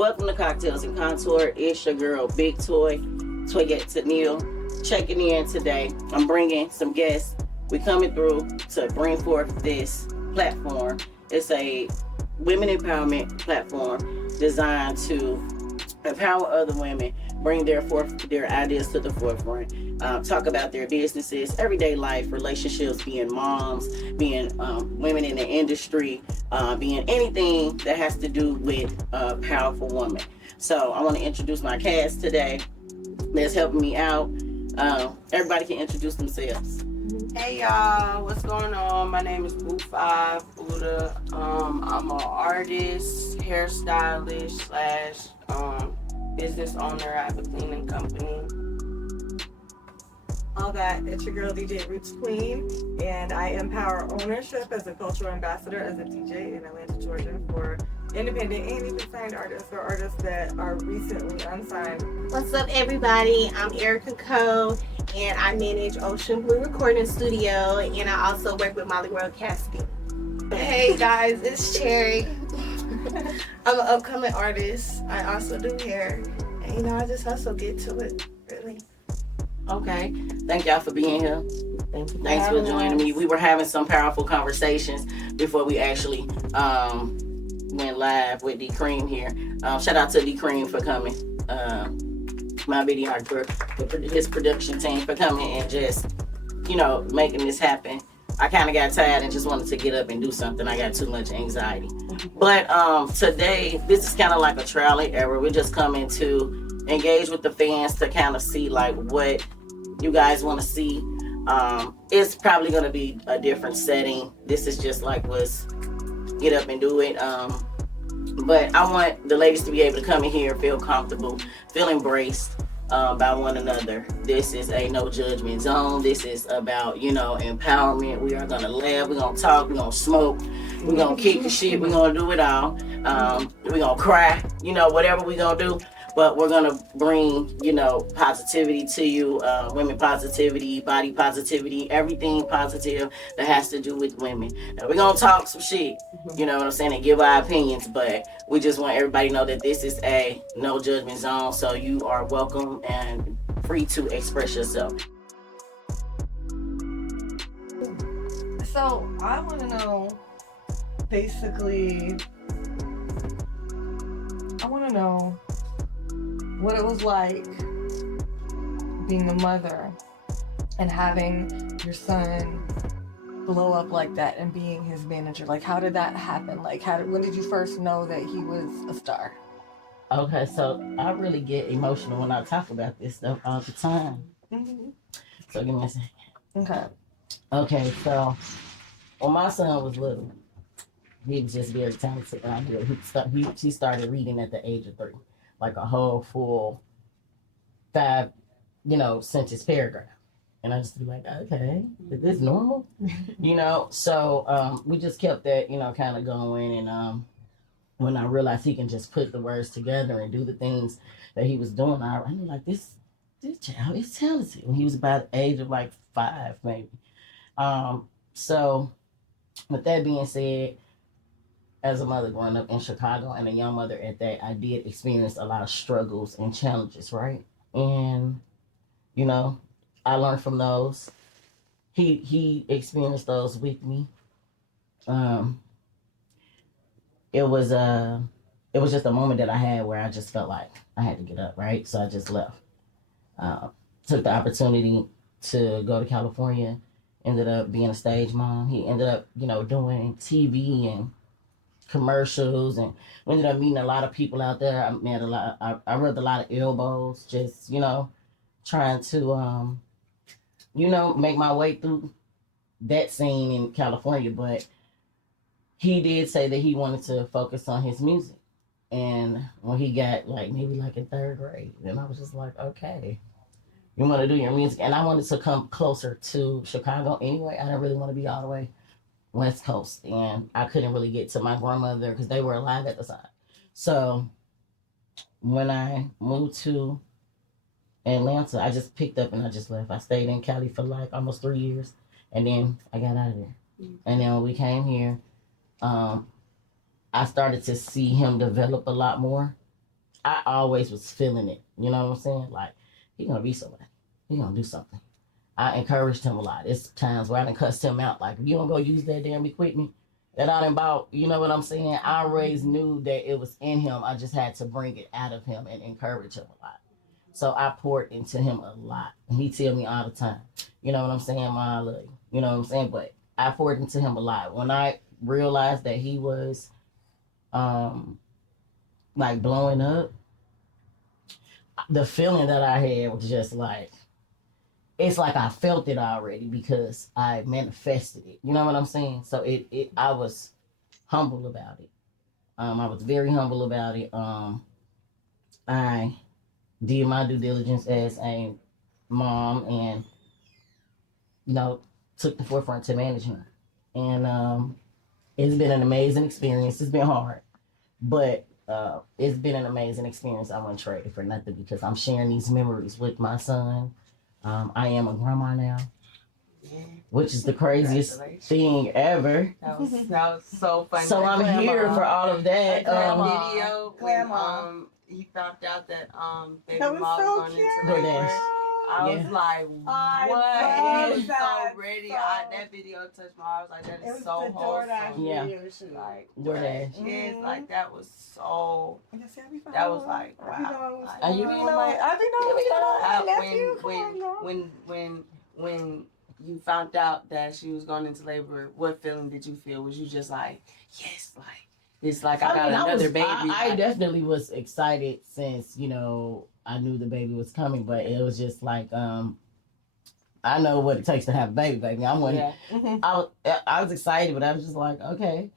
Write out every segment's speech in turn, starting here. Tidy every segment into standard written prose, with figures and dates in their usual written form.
Welcome to Cocktails and Contour. It's your girl, Big Toyette Tennille, checking in today. I'm bringing some guests. We coming through to bring forth this platform. It's a women empowerment platform designed to empower other women, bring their ideas to the forefront, talk about their businesses, everyday life, relationships, being moms, being women in the industry, being anything that has to do with a powerful woman. So I want to introduce my cast today that's helping me out. Everybody can introduce themselves. Hey y'all, what's going on? My name is Bu5, Buddha. I'm an artist, hairstylist slash business owner. I have a cleaning company. All that, it's your girl DJ Roots Queen, and I empower ownership as a cultural ambassador as a DJ in Atlanta, Georgia for independent and even signed artists or artists that are recently unsigned. What's up, everybody? I'm Erica Coe, and I manage Ocean Blue Recording Studio, and I also work with Molly World Casting. Hey guys, it's Cherry. I'm an upcoming artist. I also do hair, and I just hustle, get to it, really. Okay. Thank y'all for being here. Thanks for joining me. We were having some powerful conversations before we actually went live with D Cream here. Shout out to D Cream for coming. My videographer, his production team for coming and just, making this happen. I kind of got tired and just wanted to get up and do something. I got too much anxiety. But today, this is kind of like a trial and error. We're just coming to engage with the fans to kind of see like what you guys want to see. It's probably going to be a different setting. This is just like was get up and do it. But I want the ladies to be able to come in here, feel comfortable, feel embraced by one another. This is a no judgment zone. This is about, empowerment. We are going to laugh. We're going to talk. We're going to smoke. We're going to kick the shit. We're going to do it all. We're going to cry, whatever we're going to do. But we're going to bring, positivity to you, women positivity, body positivity, everything positive that has to do with women. Now, we're going to talk some shit, you know what I'm saying, and give our opinions, but we just want everybody to know that this is a no judgment zone, so you are welcome and free to express yourself. So I want to know, basically, what it was like being a mother and having your son blow up like that and being his manager. Like, how did that happen? Like, when did you first know that he was a star? Okay, so I really get emotional when I talk about this stuff all the time. Mm-hmm. So give me a second. Okay. Okay, so when my son was little, he was just very talented. He started reading at the age of 3, like a whole full 5, sentence paragraph. And I just be like, okay, is this normal? So we just kept that, kind of going. And when I realized he can just put the words together and do the things that he was doing, I knew like this child is talented. When he was about the age of like 5, maybe. So with that being said, as a mother growing up in Chicago and a young mother at that, I did experience a lot of struggles and challenges, right? And, I learned from those. He experienced those with me. It was just a moment that I had where I just felt like I had to get up, right? So I just left. Took the opportunity to go to California, ended up being a stage mom. He ended up, doing TV and commercials, and we ended up meeting a lot of people out there. I met a lot. I rubbed a lot of elbows, just trying to make my way through that scene in California. But he did say that he wanted to focus on his music, and when he got maybe in 3rd grade, then I was just like, okay, you want to do your music, and I wanted to come closer to Chicago anyway. I didn't really want to be all the way West Coast, and I couldn't really get to my grandmother because they were alive at the time. So when I moved to Atlanta, I just picked up and I just left. I stayed in Cali for almost 3 years, and then I got out of there. Mm-hmm. And then when we came here, I started to see him develop a lot more I always was feeling it. You know what I'm saying? Like, he gonna be somebody. He gonna do something. I encouraged him a lot. It's times where I done cussed him out. Like, if you don't go use that damn equipment that I done bought, you know what I'm saying? I always knew that it was in him. I just had to bring it out of him and encourage him a lot. So I poured into him a lot. And he tell me all the time, you know what I'm saying? Ma, I love you. You know what I'm saying? But I poured into him a lot. When I realized that he was like blowing up, the feeling that I had was just like, it's like I felt it already because I manifested it. You know what I'm saying? So I was humble about it. I was very humble about it. I did my due diligence as a mom and, you know, took the forefront to manage him. And it's been an amazing experience. It's been hard, but it's been an amazing experience. I wouldn't trade it for nothing because I'm sharing these memories with my son. I am a grandma now, which is the craziest thing ever. That was so funny. So I'm here for all of that. Video Grandma. when he found out that baby That was mom so going cute. into labor. I was Yeah. like, I what? love He is that so ready. so- That video touched my heart. I was like, that It is was so the DoorDash wholesome. Yeah. video shoot. Like, DoorDash. yes, Mhm. like that was so. And I said, "Happy That was Father's like, Day." Happy wow. Father's Like, Day. And you I'm know like, it. I think that was my nephew. when you found out that she was going into labor, what feeling did you feel? Was you just like, yes, like it's like I got mean, another baby? I like, definitely was excited since, you know, I knew the baby was coming, but it was just like, I know what it takes to have a baby. I wasn't, yeah, I was excited, but I was just like, okay,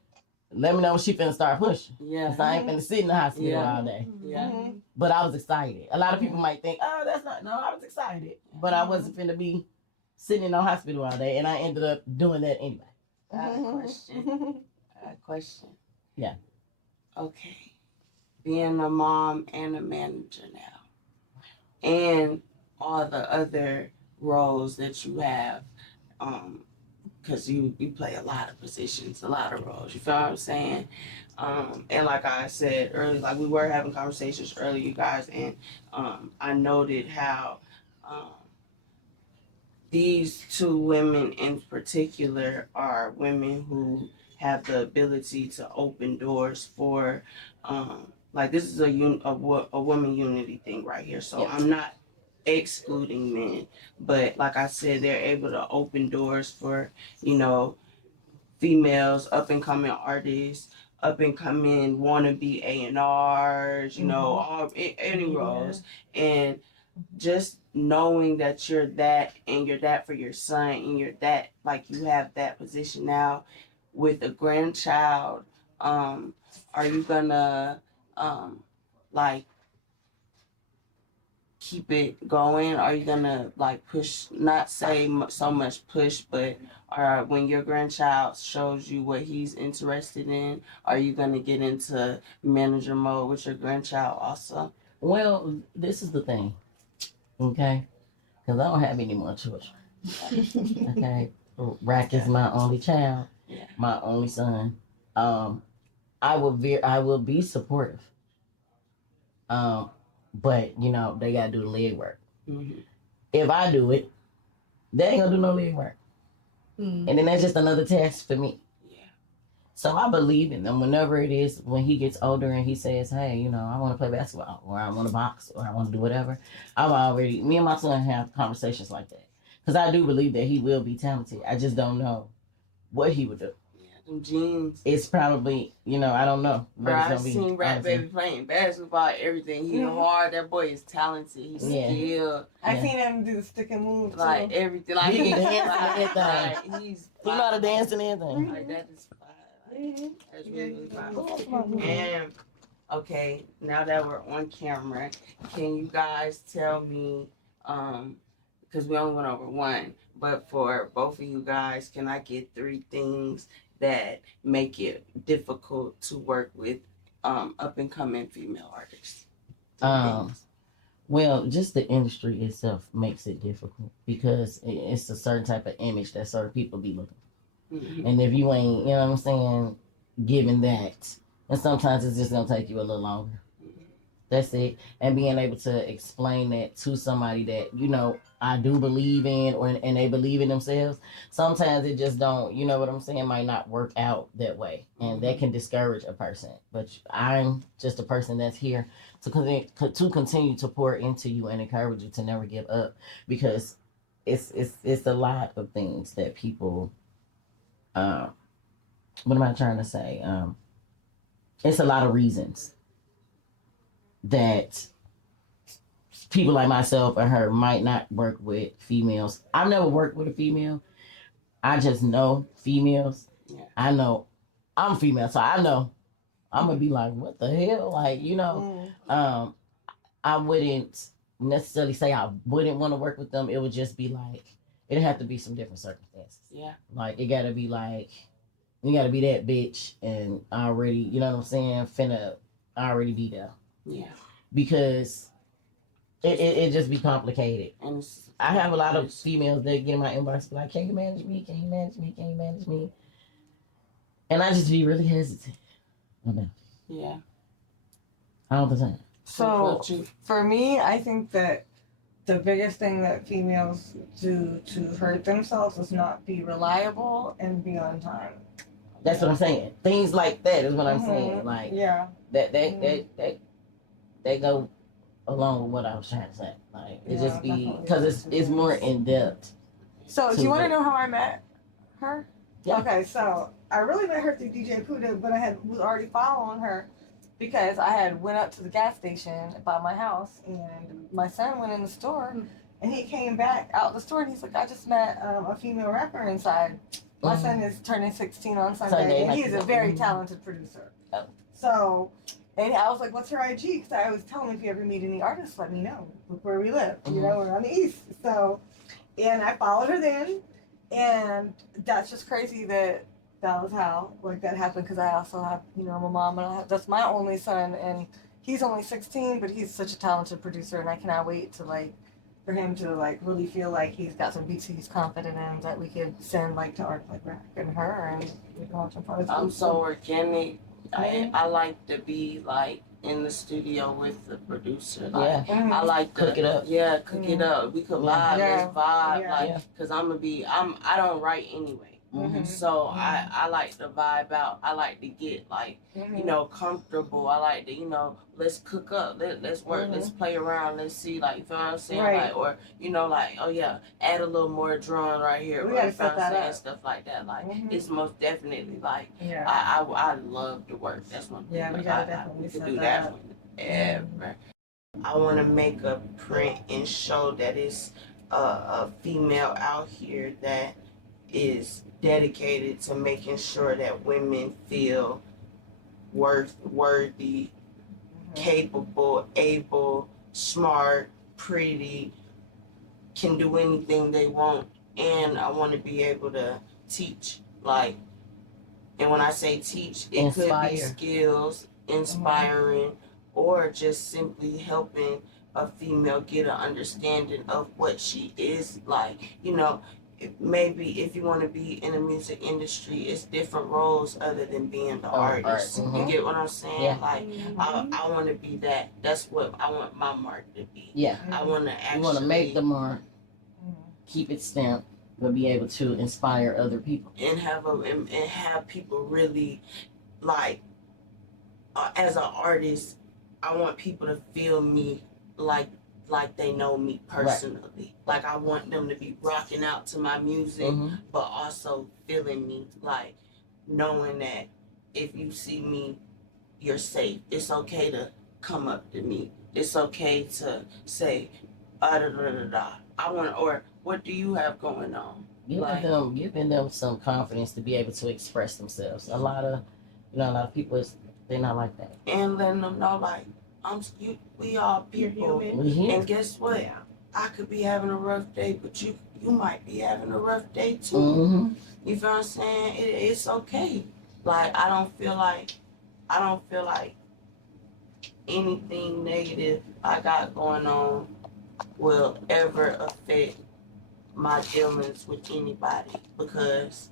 let me know when she finna start pushing. yeah, Cause I ain't finna sit in the hospital Yeah. all day. yeah. Mhm. But I was excited. A lot of people might think, oh, that's not, no, I was excited. But I wasn't finna be sitting in the hospital all day, and I ended up doing that anyway. I got a question. Yeah. Okay. Being a mom and a manager now, and all the other roles that you have, because you play a lot of positions, a lot of roles. You feel what I'm saying? And like I said earlier, like we were having conversations earlier, you guys, and I noted how these two women in particular are women who have the ability to open doors for, like this is a woman unity thing right here. So Yeah. I'm not excluding men, but like I said, they're able to open doors for, you know, females, up and coming artists, up and coming wannabe A&Rs, you know, all any roles, and just knowing that you're that and you're that for your son and you're that, like you have that position now with a grandchild. Are you gonna like keep it going? Are you gonna like push, not say so much push, but when your grandchild shows you what he's interested in, are you gonna get into manager mode with your grandchild also? Well, this is the thing, okay? Because I don't have any more children. Okay? Rack is my only child, Yeah. my only son. I will be supportive. But you know, they gotta do the leg work. Mm-hmm. If I do it, they ain't gonna do no leg work. Mm. And then that's just another task for me. Yeah. So I believe in them whenever it is when he gets older and he says, hey, you know, I want to play basketball or I want to box or I want to do whatever. Me and my son have conversations like that. Because I do believe that he will be talented. I just don't know what he would do. Yeah, them jeans. It's probably, you know, I don't know. Bro, But I it's gonna seen be, Rap honestly. Baby playing basketball, everything. He hard. That boy is talented. He's Yeah. skilled. I Yeah. seen him do the stick and move Like too. everything. Like He can he's dance fine. and everything. Like, he's He know how to dance and everything. Like that is fine. Like, that's really fine. And okay, now that we're on camera, can you guys tell me, because we only went over one, but for both of you guys, can I get 3 things that make it difficult to work with up and coming female artists? 3 things. Well, just the industry itself makes it difficult because it's a certain type of image that certain people be looking for. Mhm. And if you ain't, you know what I'm saying, given that, and sometimes it's just gonna take you a little longer That's it. And being able to explain that to somebody that, you know, I do believe in or and they believe in themselves. Sometimes it just don't, you know what I'm saying, might not work out that way. And that can discourage a person. But I'm just a person that's here to continue to pour into you and encourage you to never give up, because it's a lot of things that people what am I trying to say? It's a lot of reasons that people like myself and her might not work with females. I've never worked with a female. I just know females. Yeah. I know I'm female, so I know I'm gonna be like, what the hell? Like, you know, I wouldn't necessarily say I wouldn't want to work with them. It would just be like, it'd have to be some different circumstances. Yeah. Like, it gotta be like, you gotta be that bitch and already, you know what I'm saying, finna already be there. Yeah. Because it just be complicated. And I have a lot of females that get in my inbox like, can you manage me? Can you manage me? Can you manage me? And I just be really hesitant about it. Yeah. All the time. So for me, I think that the biggest thing that females do to hurt themselves is not be reliable and be on time. That's what I'm saying. Things like that is what I'm saying. Like, yeah, that go along with what I was trying to say. Like, it Yeah, just be definitely. because it's more in depth. So do you want to know how I met her? Yeah. Okay, so I really met her through DJ Puda, but I was already following her because I had went up to the gas station by my house, and my son went in the store, and he came back out the store, and he's like, I just met a female rapper inside. My son is turning 16 on Sunday, and he is a very talented producer. Oh. So, and I was like, what's her IG? Because I always tell him, if you ever meet any artists, let me know. Look where we live. You know, we're on the East. So, and I followed her then, and that's just crazy that was how, like, that happened, because I also have, you know, my mom, and that's my only son, and he's only 16, but he's such a talented producer, and I cannot wait to, like, for him to, like, really feel like he's got some beats he's confident in that we could send, like, to art, like, Rack and her, and we can watch them for I'm so organic. I like to be, like, in the studio with the producer. Like, Yeah. I like to Cook it up. Yeah, cook it up. We could vibe. Yeah. Let's vibe. Yeah. Like, cause I don't write anyway. So I like to vibe out. I like to get, like, you know, comfortable. I like to, you know, let's cook up. Let's work. Let's play around. Let's see, like, you feel what I'm saying? Right. Like, or, you know, like, oh yeah, add a little more drum right here. We or, gotta you feel set what I'm that saying? up. Stuff like that. Like, it's most definitely, like, Yeah. I love to work. That's one thing. Yeah, we Like, gotta we definitely could set do that that up. whenever. I want to make a print and show that it's a female out here that is dedicated to making sure that women feel worthy, capable, able, smart, pretty, can do anything they want. And I want to be able to teach, like, and when I say teach, it could be skills, inspiring, or just simply helping a female get an understanding of what she is like. You know, maybe if you want to be in the music industry, it's different roles other than being the artist. You get what I'm saying? Yeah. Like, I want to be that. That's what I want my mark to be. Yeah. I want to actually. You want to make the mark, keep it stamped, but be able to inspire other people. And have people really, like, as an artist, I want people to feel me like they know me personally. Right. Like, I want them to be rocking out to my music, but also feeling me, like, knowing that if you see me, you're safe. It's okay to come up to me. It's okay to say, da da da da. I want, or what do you have going on? Giving them some confidence to be able to express themselves. A lot of people, they're not like that. And letting them know, like, we all people. And guess what? Yeah. I could be having a rough day, but you might be having a rough day too. You feel what I'm saying? It's okay. Like, I don't feel like anything negative I got going on will ever affect my dealings with anybody, because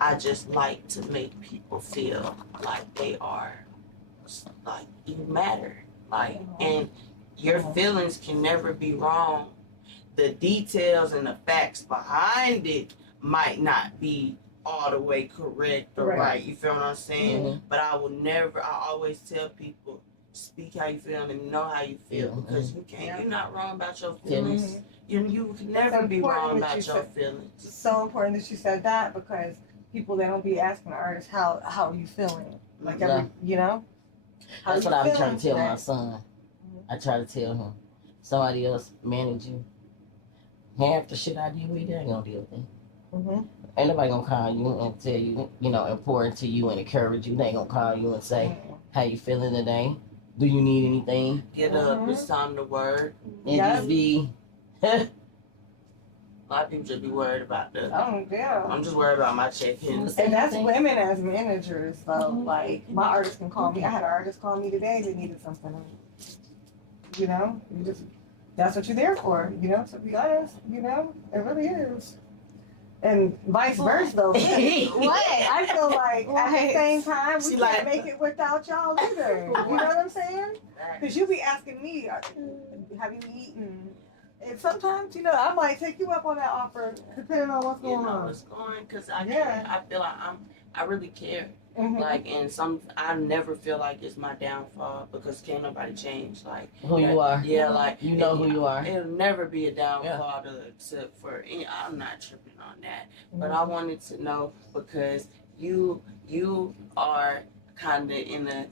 I just like to make people feel like they are, like, you matter. Like, and your feelings can never be wrong. The details and the facts behind it might not be all the way correct or right. You feel what I'm saying? Mhm. But I always tell people, speak how you feel and know how you feel, because you can't. You're not wrong about your feelings. You can never be wrong about your feelings. It's so important that you said that, because people, they don't be asking artists how are you feeling, like every, you know. How That's you what I be feeling trying to tell today? my son. I try to tell him, somebody else manage you. Half the shit I deal with, they ain't gonna deal with it. Ain't nobody gonna call you and tell you, and pour into you and encourage you. They ain't gonna call you and say, how you feeling today? Do you need anything? Get up. It's time to work. And just be. A lot of people just be worried about the. Oh yeah. I'm just worried about my check-ins. And that's women as managers, though. Like, my artist can call me. I had an artist call me today that needed something. You know, that's what you're there for. You know, to be honest, it really is. And vice versa, though. What? I feel like at the same time, we She can't like- make it without y'all either. You know what I'm saying? Because you be asking me, have you eaten? And sometimes, I might take you up on that offer, depending on what's going on. What's going? Because I feel like I really care. Like, and I never feel like it's my downfall, because can't nobody change. Like Who you are. Yeah, like You know who you are. It'll never be a downfall except for I'm not tripping on that. But I wanted to know, because you are kind of in a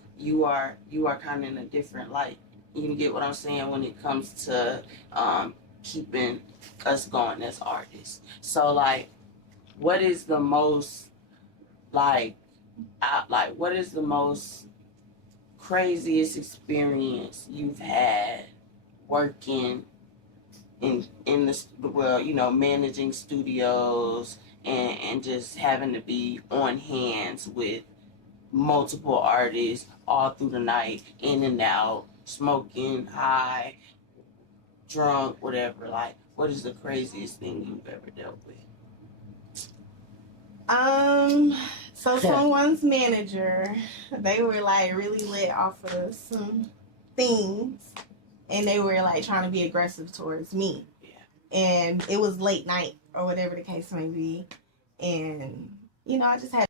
kind of in a different light. You get what I'm saying when it comes to keeping us going as artists. So like, what is the most what is the most craziest experience you've had working in managing studios and just having to be on hands with multiple artists all through the night, in and out, smoking, high, drunk, whatever? Like, what is the craziest thing you've ever dealt with? So someone's manager, they were like really lit off of some things, and they were like trying to be aggressive towards me. Yeah. And it was late night or whatever the case may be, and I just had.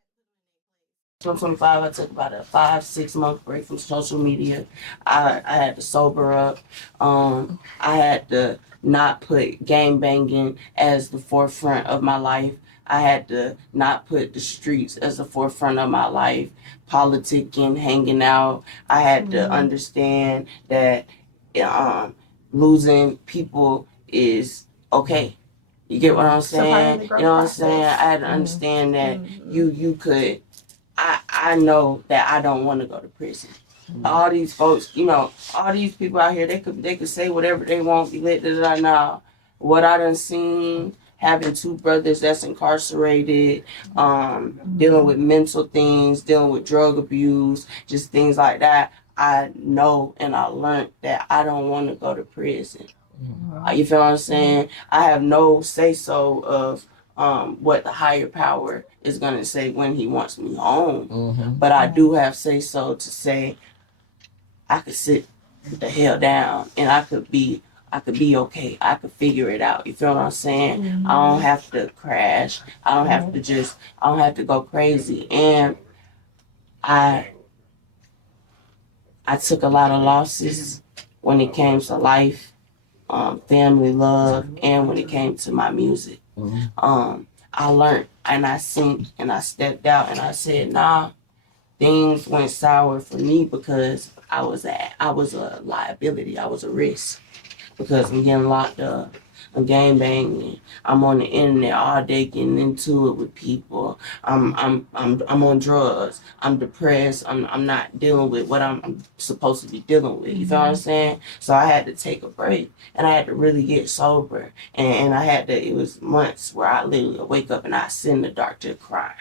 2025, I took about a 5-6 month break from social media. I had to sober up. I had to not put gang banging as the forefront of my life. I had to not put the streets as the forefront of my life. Politicking, hanging out. I had to understand that losing people is okay. You get what I'm saying? You know what I'm saying? I had to understand that you could. I know that I don't want to go to prison. All these folks, all these people out here, they could say whatever they want, be lit, now. What I done seen, having 2 brothers that's incarcerated, dealing with mental things, dealing with drug abuse, just things like that. I know and I learned that I don't want to go to prison. You feel what I'm saying? I have no say-so of what the higher power is going to say when he wants me home. But I do have say-so to say I could sit the hell down and I could be okay. I could figure it out. You feel what I'm saying? I don't have to crash. I don't have to go crazy. And I took a lot of losses when it came to life, family, love, and when it came to my music. I learned and I seen and I stepped out and I said, nah, things went sour for me because I was a liability. I was a risk because I'm getting locked up. I'm gang banging. I'm on the internet all day getting into it with people. I'm on drugs. I'm depressed. I'm not dealing with what I'm supposed to be dealing with. You feel what I'm saying? So I had to take a break and I had to really get sober. And it was months where I literally would wake up and I sit in the dark just crying.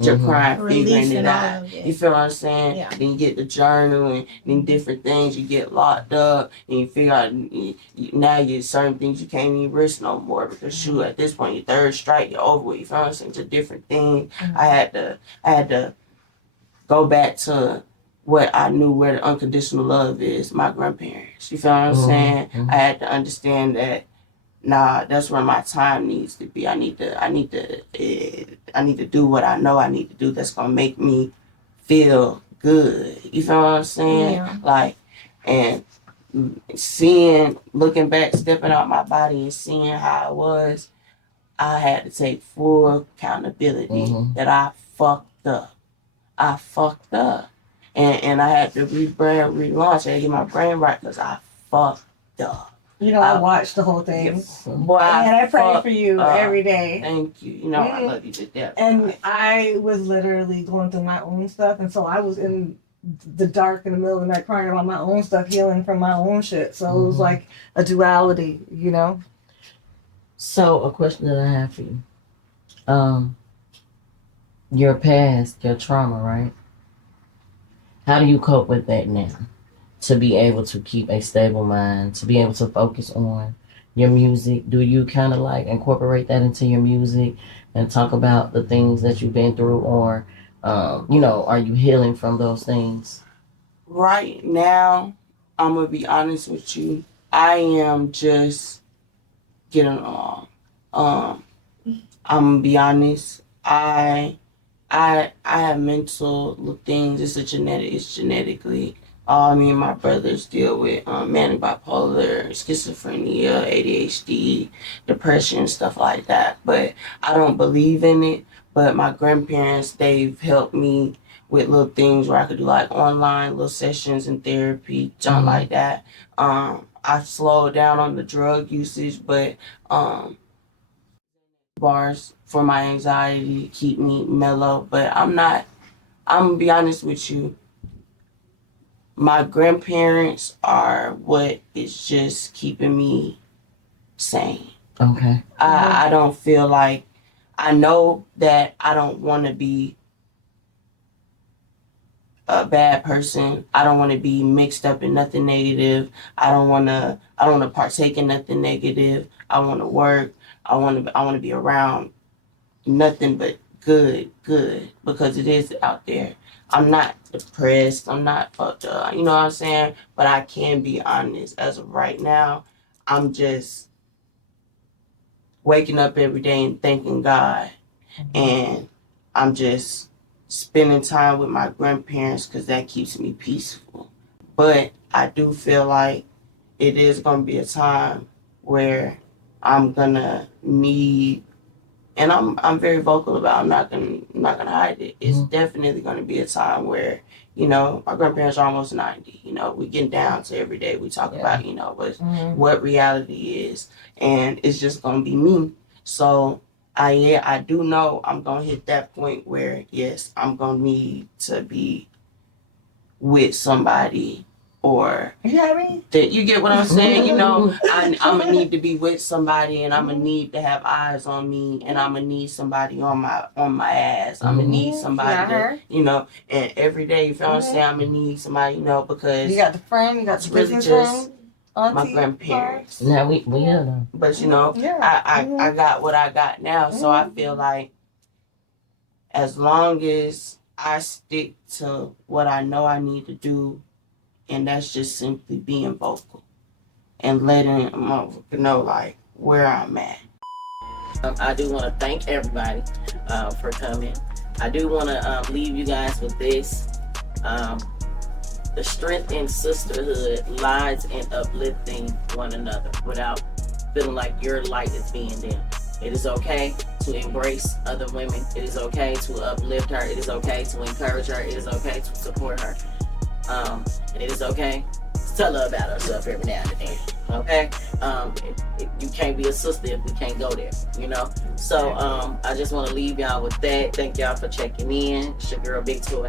Just crying, figuring it out. You feel what I'm saying? Yeah. Then you get the journaling, then different things, you get locked up, and you figure out now you certain things you can't even risk no more because shoot, at this point, your 3rd strike, you're over with. You feel what I'm saying? It's a different thing. I had to go back to what I knew where the unconditional love is, my grandparents. You feel what I'm saying? I had to understand that, nah, that's where my time needs to be. I need to do what I know I need to do that's gonna make me feel good. You feel what I'm saying? Yeah. Like, and looking back, stepping out my body and seeing how it was, I had to take full accountability that I fucked up. And I had to relaunch. I had to get my brain right because I fucked up. You know, I watched the whole thing. Boy, and I pray for you every day. Thank you. You know, I love you to death. And I was literally going through my own stuff. And so I was in the dark in the middle of the night crying about my own stuff, healing from my own shit. So it was like a duality, you know? So a question that I have for you. Your past, your trauma, right? How do you cope with that now? To be able to keep a stable mind, to be able to focus on your music? Do you kind of like incorporate that into your music and talk about the things that you've been through, or, you know, are you healing from those things? Right now, I'm going to be honest with you. I am just getting along. I'm going to be honest. I have mental things. It's genetically. Me and my brothers deal with manic bipolar, schizophrenia, ADHD, depression, stuff like that. But I don't believe in it. But my grandparents, they've helped me with little things where I could do like online little sessions and therapy, something like that. I slowed down on the drug usage, but bars for my anxiety to keep me mellow. But I'm going to be honest with you. My grandparents are what is just keeping me sane. Okay. I don't feel like, I know that I don't want to be a bad person. I don't want to be mixed up in nothing negative. I don't want to partake in nothing negative. I want to work. I want to be around nothing but good, because it is out there. I'm not depressed. I'm not fucked up. You know what I'm saying? But I can be honest. As of right now, I'm just waking up every day and thanking God. And I'm just spending time with my grandparents because that keeps me peaceful. But I do feel like it is going to be a time where I'm going to need, and I'm very vocal about it. I'm not gonna hide it. It's definitely gonna be a time where, you know, my grandparents are almost 90. You know, we get down to every day. We talk about, you know, what reality is, and it's just gonna be me. So I do know I'm gonna hit that point where yes, I'm gonna need to be with somebody. Or that you get what I'm saying, you know, I'm gonna need to be with somebody, and I'm gonna need to have eyes on me, and I'm gonna need somebody on my ass. I'm gonna need somebody to, you know, and every day, you feel what I'm saying, I'm gonna need somebody, you know, because you got the friend, you got the really business just friend, my grandparents. Now we have them. But you know, I got what I got now, so I feel like as long as I stick to what I know I need to do. And that's just simply being vocal and letting them know, like, where I'm at. I do want to thank everybody for coming. I do want to leave you guys with this. The strength in sisterhood lies in uplifting one another without feeling like your light is being dim. It is okay to embrace other women. It is okay to uplift her. It is okay to encourage her. It is okay to support her. And it is okay to tell her about herself every now and then. Okay? You can't be a sister if we can't go there, you know? So I just want to leave y'all with that. Thank y'all for checking in. It's your girl, Big Toy.